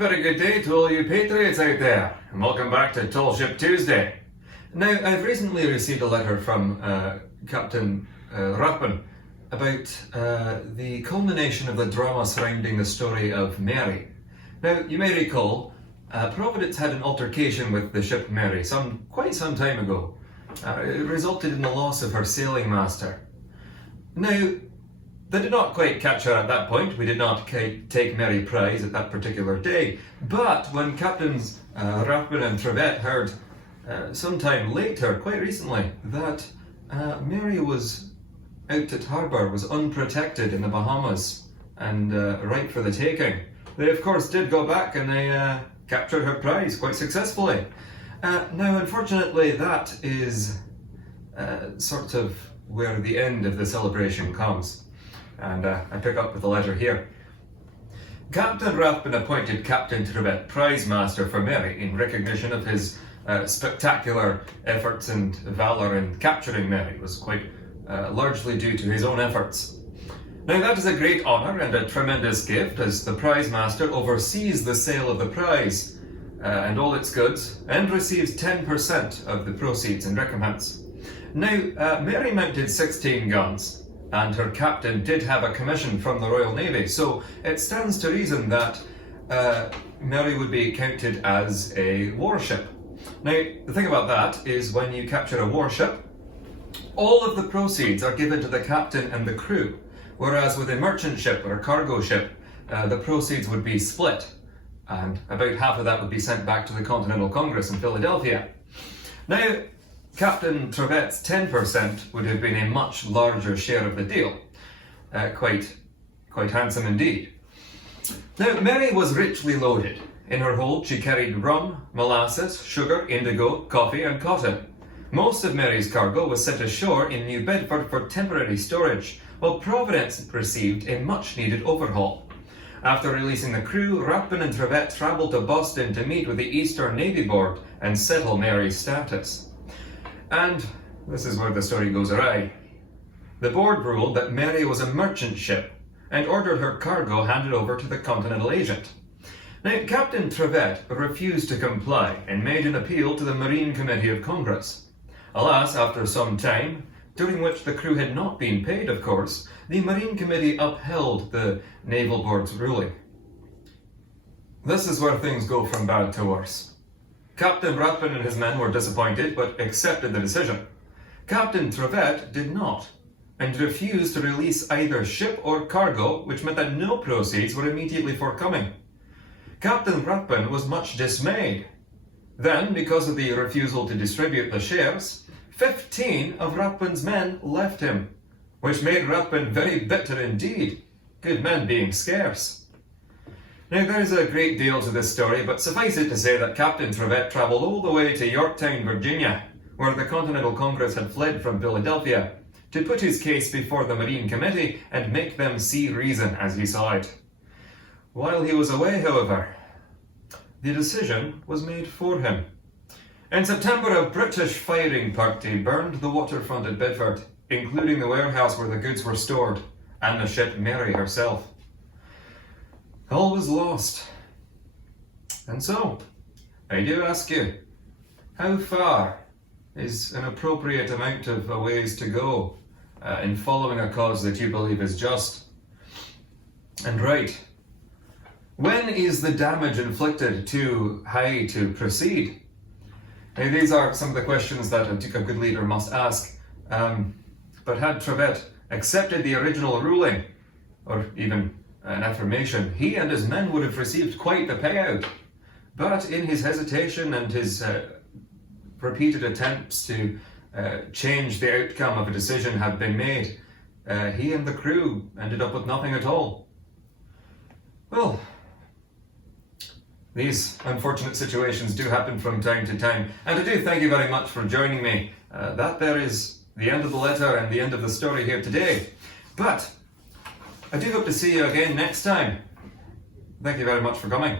Very good day to all you patriots out there, and welcome back to Tall Ship Tuesday. Now, I've recently received a letter from Captain Ruthven about the culmination of the drama surrounding the story of Mary. Now, you may recall, Providence had an altercation with the ship Mary quite some time ago. It resulted in the loss of her sailing master. Now, they did not quite catch her at that point. We did not take Mary prize at that particular day. But when Captains Ruthven and Trevette heard sometime later, quite recently, that Mary was out at harbour, was unprotected in the Bahamas and ripe for the taking, they of course did go back and they captured her prize quite successfully. Now, unfortunately, that is sort of where the end of the celebration comes. And I pick up with the letter here. Captain Ruthven appointed Captain Trevette prize master for Mary in recognition of his spectacular efforts and valour in capturing Mary. It was quite largely due to his own efforts. Now, that is a great honour and a tremendous gift, as the prize master oversees the sale of the prize and all its goods and receives 10% of the proceeds in recompense. Now, Mary mounted 16 guns. And her captain did have a commission from the Royal Navy, so it stands to reason that Mary would be counted as a warship. Now, the thing about that is when you capture a warship, all of the proceeds are given to the captain and the crew, whereas with a merchant ship or a cargo ship, the proceeds would be split, and about half of that would be sent back to the Continental Congress in Philadelphia. Now, Captain Trevette's 10% would have been a much larger share of the deal. Quite handsome indeed. Now, Mary was richly loaded. In her hold she carried rum, molasses, sugar, indigo, coffee and cotton. Most of Mary's cargo was sent ashore in New Bedford for temporary storage, while Providence received a much-needed overhaul. After releasing the crew, Ruthven and Trevette travelled to Boston to meet with the Eastern Navy Board and settle Mary's status. And this is where the story goes awry. The board ruled that Mary was a merchant ship and ordered her cargo handed over to the Continental agent. Now, Captain Trevette refused to comply and made an appeal to the Marine Committee of Congress. Alas, after some time, during which the crew had not been paid, of course, the Marine Committee upheld the Naval Board's ruling. This is where things go from bad to worse. Captain Ruthven and his men were disappointed, but accepted the decision. Captain Trevette did not, and refused to release either ship or cargo, which meant that no proceeds were immediately forthcoming. Captain Ruthven was much dismayed. Then, because of the refusal to distribute the shares, 15 of Ruthven's men left him, which made Ruthven very bitter indeed, good men being scarce. Now, there is a great deal to this story, but suffice it to say that Captain Trevette travelled all the way to Yorktown, Virginia, where the Continental Congress had fled from Philadelphia, to put his case before the Marine Committee and make them see reason as he saw it. While he was away, however, the decision was made for him. In September, a British firing party burned the waterfront at Bedford, including the warehouse where the goods were stored, and the ship Mary herself. All was lost. And so, I do ask you, how far is an appropriate amount of a ways to go in following a cause that you believe is just and right? When is the damage inflicted too high to proceed? Now, these are some of the questions that a good leader must ask. But had Trevette accepted the original ruling, or even an affirmation, he and his men would have received quite the payout. But in his hesitation and his repeated attempts to change the outcome of a decision had been made, he and the crew ended up with nothing at all. Well, these unfortunate situations do happen from time to time, and I do thank you very much for joining me. That there is the end of the letter and the end of the story here today. But I do hope to see you again next time. Thank you very much for coming.